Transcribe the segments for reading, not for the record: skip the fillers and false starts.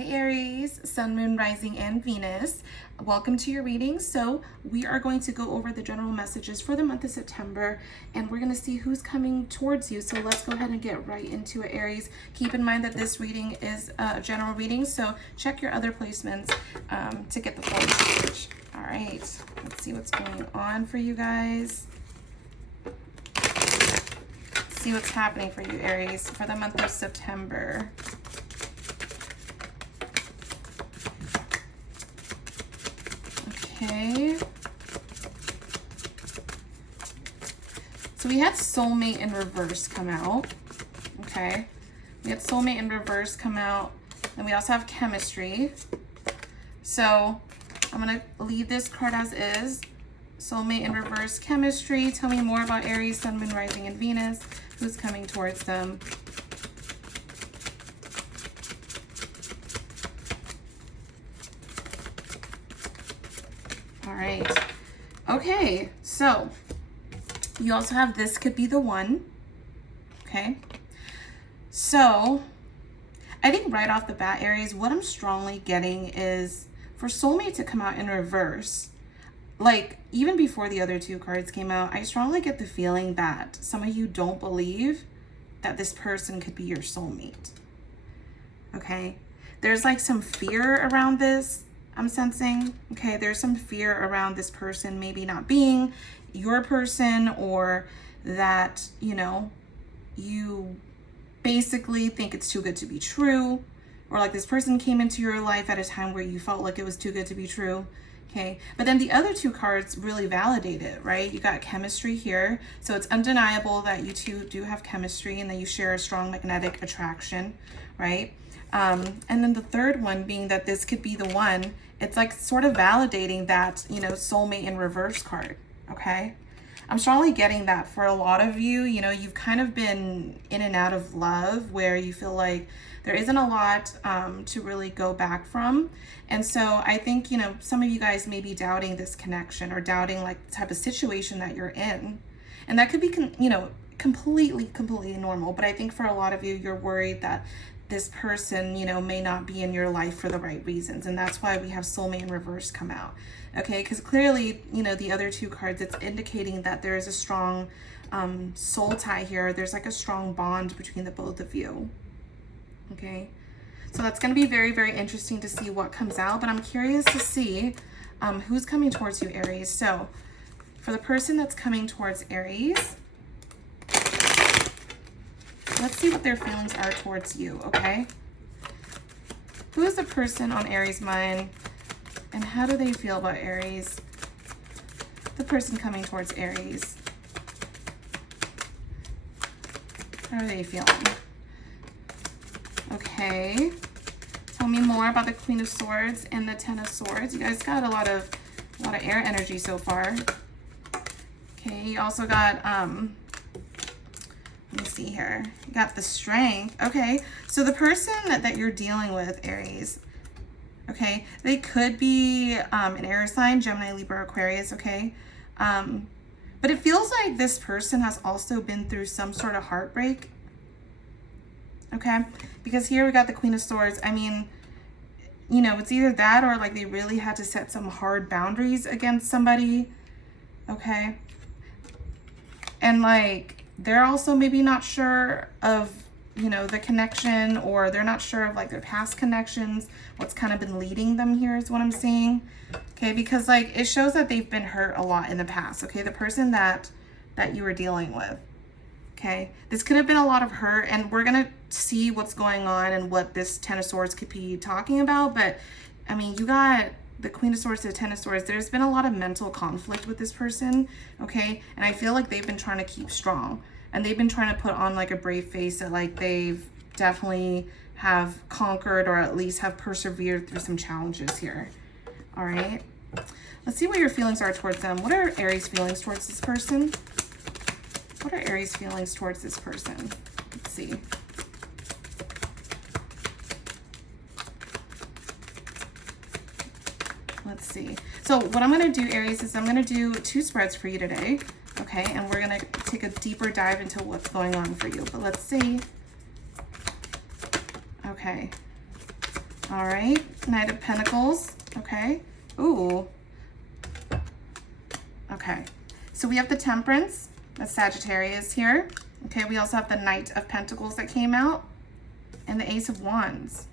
Hi Aries, Sun, Moon, Rising, and Venus. Welcome to your reading. So we are going to go over the general messages for the month of September, and we're going to see who's coming towards you. So let's go ahead and get right into it, Aries. Keep in mind that this reading is a general reading, so check your other placements to get the full message. All right, let's see what's going on for you guys. Let's see what's happening for you, Aries, for the month of September. Okay. So we had soulmate in reverse come out. Okay. We had soulmate in reverse come out. And we also have chemistry. So I'm going to leave this card as is. Soulmate in reverse, chemistry. Tell me more about Aries, Sun, Moon, Rising, and Venus. Who's coming towards them? All right. Okay, so you also have this could be the one. Okay. So I think right off the bat, Aries, what I'm strongly getting is for soulmate to come out in reverse. Like, even before the other two cards came out, I strongly get the feeling that some of you don't believe that this person could be your soulmate. Okay. There's like some fear around this. I'm sensing, okay, there's some fear around this person maybe not being your person, or that, you know, you basically think it's too good to be true, or like this person came into your life at a time where you felt like it was too good to be true, okay? But then the other two cards really validate it, right? You got chemistry here, so it's undeniable that you two do have chemistry and that you share a strong magnetic attraction, right? And then the third one being that this could be the one. It's like sort of validating that, you know, soulmate in reverse card, okay? I'm strongly getting that for a lot of you. You know, you've kind of been in and out of love where you feel like there isn't a lot to really go back from. And so I think, you know, some of you guys may be doubting this connection or doubting like the type of situation that you're in. And that could be, you know, completely normal. But I think for a lot of you, you're worried that this person, you know, may not be in your life for the right reasons. And that's why we have soulmate in reverse come out. Okay, because clearly, you know, the other two cards, it's indicating that there is a strong soul tie here. There's like a strong bond between the both of you. Okay, so that's going to be very interesting to see what comes out. But I'm curious to see who's coming towards you, Aries. So for the person that's coming towards Aries, let's see what their feelings are towards you, okay? Who is the person on Aries' mind, and how do they feel about Aries? The person coming towards Aries. How are they feeling? Okay. Tell me more about the Queen of Swords and the Ten of Swords. You guys got a lot of air energy so far. Okay, you also got let me see here. You got the Strength. Okay, so the person that you're dealing with, Aries, okay, they could be an air sign, Gemini, Libra, Aquarius, okay? But it feels like this person has also been through some sort of heartbreak, okay? Because here we got the Queen of Swords. I mean, you know, it's either that or like they really had to set some hard boundaries against somebody, okay? And like, they're also maybe not sure of, you know, the connection, or they're not sure of like their past connections, what's kind of been leading them here is what I'm seeing. Okay, because like it shows that they've been hurt a lot in the past, okay? The person that you were dealing with, okay? This could have been a lot of hurt, and we're going to see what's going on and what this Ten of Swords could be talking about. But I mean, you got the Queen of Swords to the Ten of Swords. There's been a lot of mental conflict with this person, okay? And I feel like they've been trying to keep strong, and they've been trying to put on like a brave face that like they've definitely have conquered, or at least have persevered through some challenges here. All right, let's see what your feelings are towards them. What are Aries' feelings towards this person? What are Aries' feelings towards this person? Let's see. Let's see. So what I'm going to do, Aries, is I'm going to do two spreads for you today. Okay, and we're going to take a deeper dive into what's going on for you. But let's see. Okay. All right, Knight of Pentacles. Okay. Ooh. Okay. So we have the Temperance, that's Sagittarius here. Okay, we also have the Knight of Pentacles that came out and the Ace of Wands.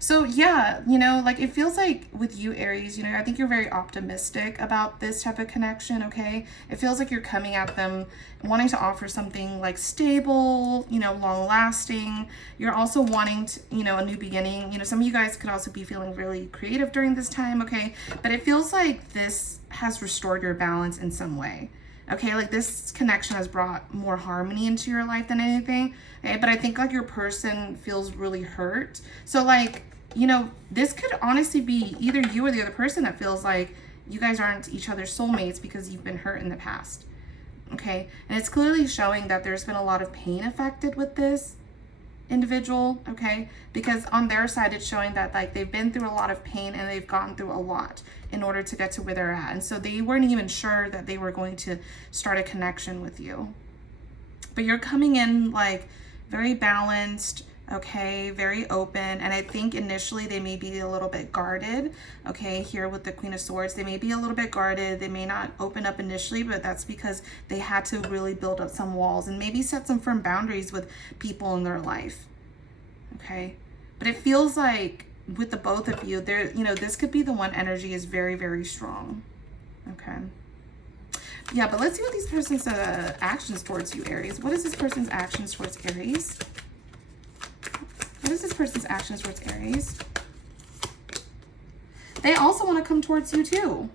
So yeah, you know, like it feels like with you, Aries, you know, I think you're very optimistic about this type of connection, okay? It feels like you're coming at them wanting to offer something like stable, you know, long lasting. You're also wanting to, you know, a new beginning. You know, some of you guys could also be feeling really creative during this time, okay? But it feels like this has restored your balance in some way. Okay, like this connection has brought more harmony into your life than anything. Okay, but I think like your person feels really hurt. So like, you know, this could honestly be either you or the other person that feels like you guys aren't each other's soulmates because you've been hurt in the past. Okay, and it's clearly showing that there's been a lot of pain affected with this individual, okay, because on their side it's showing that like they've been through a lot of pain and they've gone through a lot in order to get to where they're at, and so they weren't even sure that they were going to start a connection with you. But you're coming in like very balanced, okay, very open, and I think initially they may be a little bit guarded, okay, here with the Queen of Swords. They may be a little bit guarded. They may not open up initially, but that's because they had to really build up some walls and maybe set some firm boundaries with people in their life, okay? But it feels like with the both of you, there, you know, this could be the one energy is very, very strong, okay? Yeah, but let's see what these person's actions towards you, Aries. What is this person's actions towards Aries? What is this person's actions towards Aries? They also want to come towards you too.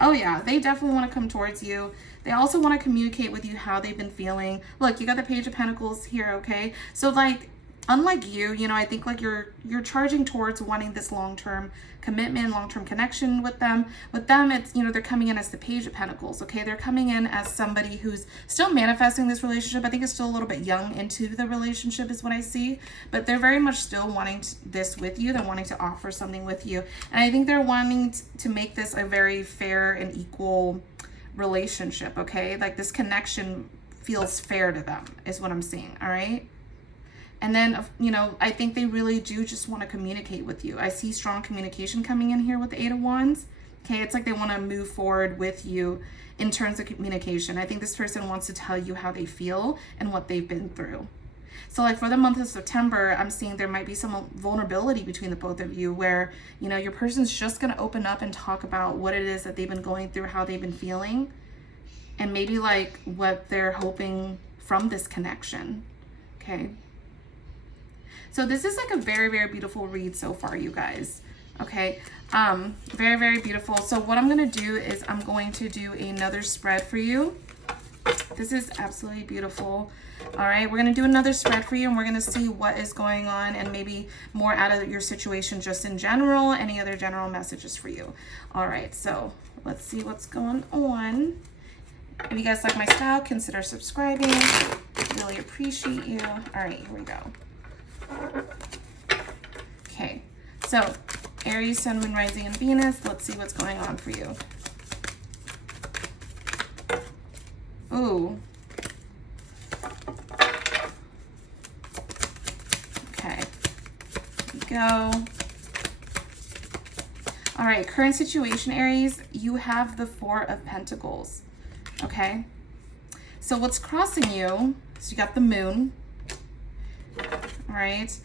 Oh yeah, they definitely want to come towards you. They also want to communicate with you how they've been feeling. Look, you got the Page of Pentacles here, okay? So like, unlike you know, I think like you're charging towards wanting this long-term commitment, long-term connection with them. With them, it's, you know, they're coming in as the Page of Pentacles, okay? They're coming in as somebody who's still manifesting this relationship. I think it's still a little bit young into the relationship is what I see, but they're very much still wanting this with you. They're wanting to offer something with you. And I think they're wanting to make this a very fair and equal relationship, okay? Like this connection feels fair to them is what I'm seeing, all right? And then, you know, I think they really do just want to communicate with you. I see strong communication coming in here with the Eight of Wands. Okay, it's like they want to move forward with you in terms of communication. I think this person wants to tell you how they feel and what they've been through. So like for the month of September, I'm seeing there might be some vulnerability between the both of you where, you know, your person's just going to open up and talk about what it is that they've been going through, how they've been feeling, and maybe like what they're hoping from this connection. Okay. So this is like a very, very beautiful read so far, you guys. Okay, very, very beautiful. So what I'm going to do is I'm going to do another spread for you. This is absolutely beautiful. All right, we're going to do another spread for you, and we're going to see what is going on and maybe more out of your situation just in general, any other general messages for you. All right, so let's see what's going on. If you guys like my style, consider subscribing. Really appreciate you. All right, here we go. Okay, so Aries, Sun, Moon, Rising, and Venus. Let's see what's going on for you. Ooh. Okay, here we go. All right, current situation, Aries, you have the Four of Pentacles. Okay, so what's crossing you, so you got the Moon. All right,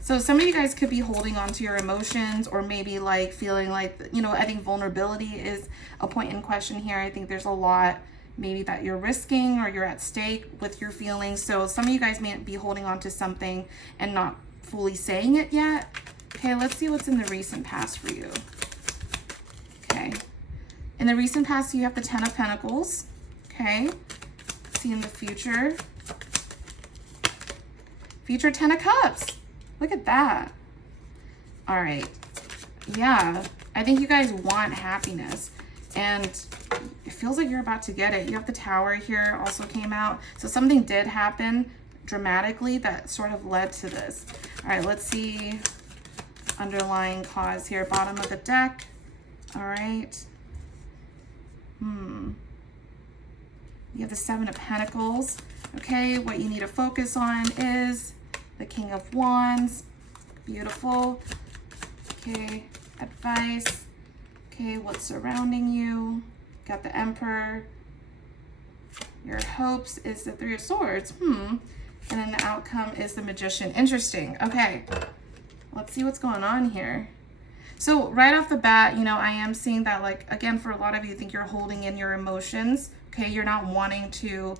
so some of you guys could be holding on to your emotions, or maybe like feeling like, you know, I think vulnerability is a point in question here. I think there's a lot maybe that you're risking or you're at stake with your feelings. So some of you guys may be holding on to something and not fully saying it yet. Okay, let's see what's in the recent past for you. Okay, in the recent past, you have the Ten of Pentacles. Okay, see in the future. Future Ten of Cups. Look at that. All right. Yeah, I think you guys want happiness, and it feels like you're about to get it. You have the Tower here also came out. So something did happen dramatically that sort of led to this. All right, let's see underlying cause here. Bottom of the deck. All right. You have the Seven of Pentacles. Okay, what you need to focus on is the King of Wands. Beautiful. Okay, advice. Okay, what's surrounding you? Got the Emperor. Your hopes is the Three of Swords. And then the outcome is the Magician. Interesting. Okay, let's see what's going on here. So right off the bat, you know, I am seeing that, like, again, for a lot of you, think you're holding in your emotions. Okay, you're not wanting to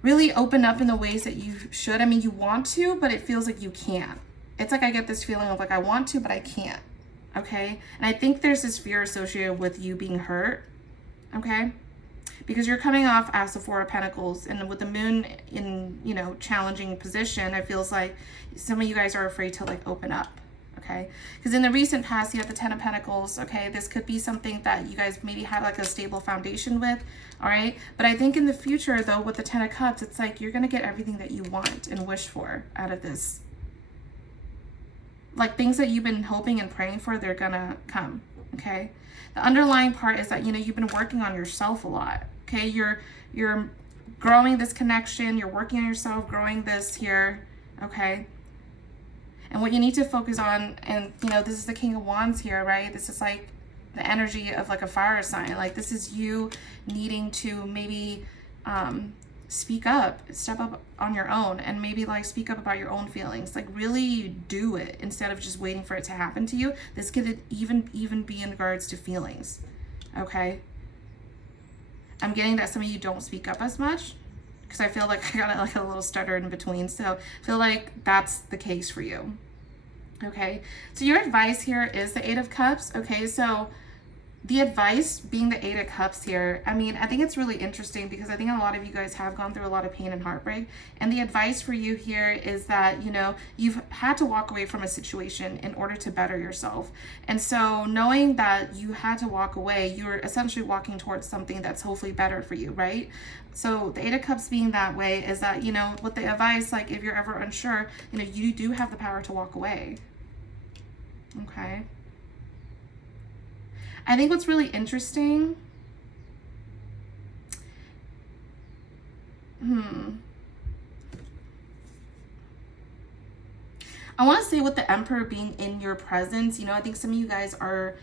really open up in the ways that you should. I mean, you want to, but it feels like you can't. It's like I get this feeling of like, I want to, but I can't. Okay, and I think there's this fear associated with you being hurt. Okay, because you're coming off as the Four of Pentacles, and with the moon in, you know, challenging position, it feels like some of you guys are afraid to like open up. Okay, because in the recent past you have the Ten of Pentacles. Okay, this could be something that you guys maybe had like a stable foundation with. All right, but I think in the future though, with the Ten of Cups, it's like you're gonna get everything that you want and wish for out of this. Like things that you've been hoping and praying for, they're gonna come. Okay, the underlying part is that, you know, you've been working on yourself a lot. Okay, you're growing this connection, you're working on yourself, growing this here. Okay, and what you need to focus on, and you know, this is the King of Wands here, right? This is like the energy of like a fire sign. Like this is you needing to maybe speak up, step up on your own, and maybe like speak up about your own feelings. Like really do it instead of just waiting for it to happen to you. This could even be in regards to feelings. Okay, I'm getting that some of you don't speak up as much, because I feel like I got like a little stutter in between. So I feel like that's the case for you. Okay, so your advice here is the Eight of Cups. Okay, so the advice being the Eight of Cups here, I mean, I think it's really interesting because I think a lot of you guys have gone through a lot of pain and heartbreak. And the advice for you here is that, you know, you've had to walk away from a situation in order to better yourself. And so knowing that you had to walk away, you're essentially walking towards something that's hopefully better for you, right? So the Eight of Cups being that way is that, you know, with the advice, like if you're ever unsure, you know, you do have the power to walk away. Okay. I think what's really interesting, I want to say with the Emperor being in your presence, you know, I think some of you guys are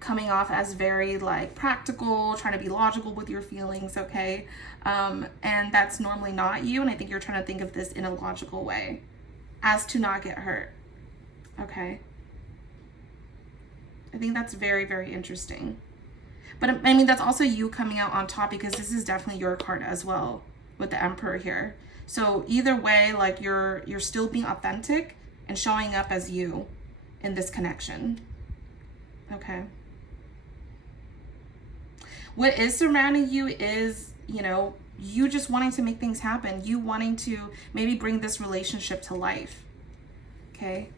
coming off as very like practical, trying to be logical with your feelings, okay? And that's normally not you, and I think you're trying to think of this in a logical way as to not get hurt, okay? I think that's very, very interesting. But I mean, that's also you coming out on top, because this is definitely your card as well with the Emperor here. So either way, like you're still being authentic and showing up as you in this connection. Okay. What is surrounding you is, you know, you just wanting to make things happen. You wanting to maybe bring this relationship to life. Okay.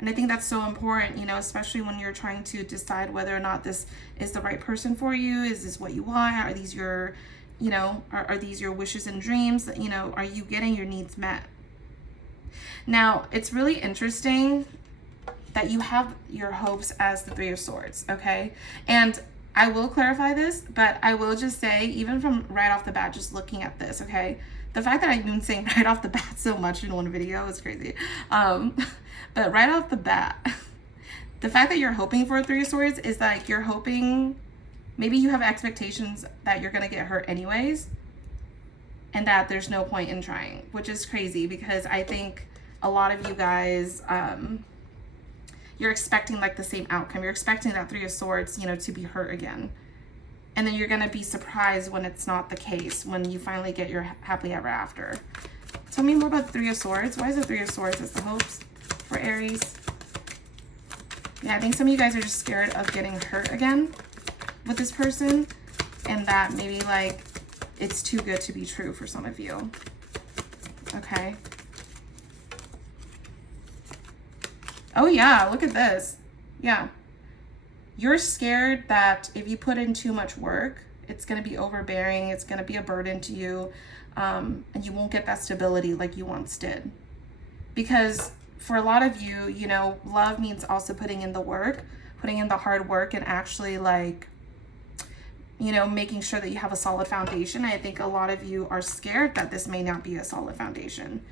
And I think that's so important, you know, especially when you're trying to decide whether or not this is the right person for you. Is this what you want? Are these your, you know, are these your wishes and dreams? You know, are you getting your needs met? Now, it's really interesting that you have your hopes as the Three of Swords, okay? And I will clarify this, but I will just say, even from right off the bat, just looking at this, okay? The fact that I've been saying right off the bat so much in one video is crazy. But right off the bat, the fact that you're hoping for a Three of Swords is like you're hoping, maybe you have expectations that you're going to get hurt anyways, and that there's no point in trying, which is crazy, because I think a lot of you guys, you're expecting like the same outcome. You're expecting that Three of Swords, you know, to be hurt again. And then you're going to be surprised when it's not the case, when you finally get your happily ever after. Tell me more about the Three of Swords. Why is the Three of Swords as the hopes for Aries? Yeah, I think some of you guys are just scared of getting hurt again with this person, and that maybe like it's too good to be true for some of you. Okay. Oh yeah, look at this. Yeah. You're scared that if you put in too much work, it's going to be overbearing, it's going to be a burden to you, and you won't get that stability like you once did. Because for a lot of you, you know, love means also putting in the work, putting in the hard work, and actually like, you know, making sure that you have a solid foundation. I think a lot of you are scared that this may not be a solid foundation.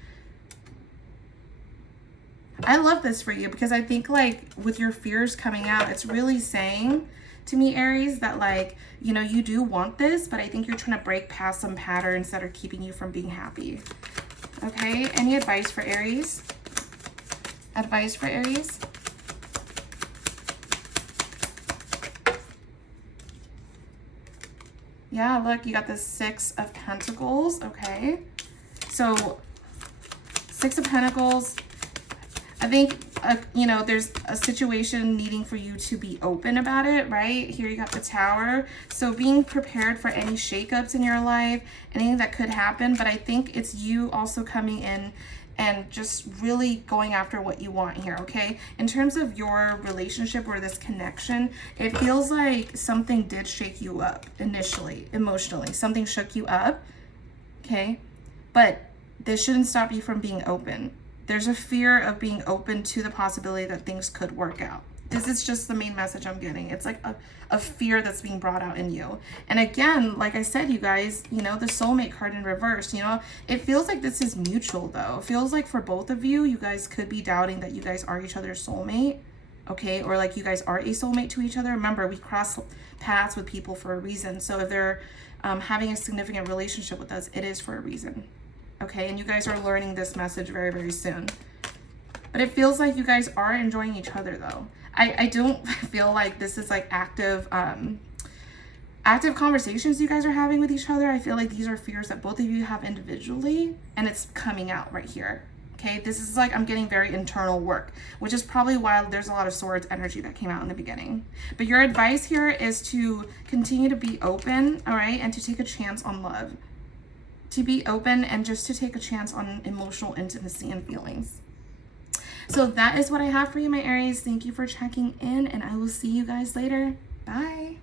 I love this for you because I think like with your fears coming out, it's really saying to me, Aries, that like, you know, you do want this, but I think you're trying to break past some patterns that are keeping you from being happy. Okay, any advice for Aries? Advice for Aries? Yeah, look, you got the Six of Pentacles. Okay, so Six of Pentacles. I think, you know, there's a situation needing for you to be open about it, right? Here you got the Tower. So being prepared for any shakeups in your life, anything that could happen. But I think it's you also coming in and just really going after what you want here, okay? In terms of your relationship or this connection, it feels like something did shake you up initially, emotionally. Something shook you up, okay? But this shouldn't stop you from being open. There's a fear of being open to the possibility that things could work out. This is just the main message I'm getting. It's like a fear that's being brought out in you. And again, like I said, you guys, you know, the soulmate card in reverse, you know, it feels like this is mutual though. It feels like for both of you, you guys could be doubting that you guys are each other's soulmate, okay? Or like you guys are a soulmate to each other. Remember, we cross paths with people for a reason. So if they're having a significant relationship with us, it is for a reason. Okay, and you guys are learning this message very, very soon. But it feels like you guys are enjoying each other though. I don't feel like this is like active conversations you guys are having with each other. I feel like these are fears that both of you have individually, and it's coming out right here. Okay, this is like, I'm getting very internal work, which is probably why there's a lot of swords energy that came out in the beginning. But your advice here is to continue to be open, all right, and to take a chance on love. To be open and just to take a chance on emotional intimacy and feelings. So that is what I have for you, my Aries. Thank you for checking in, and I will see you guys later. Bye.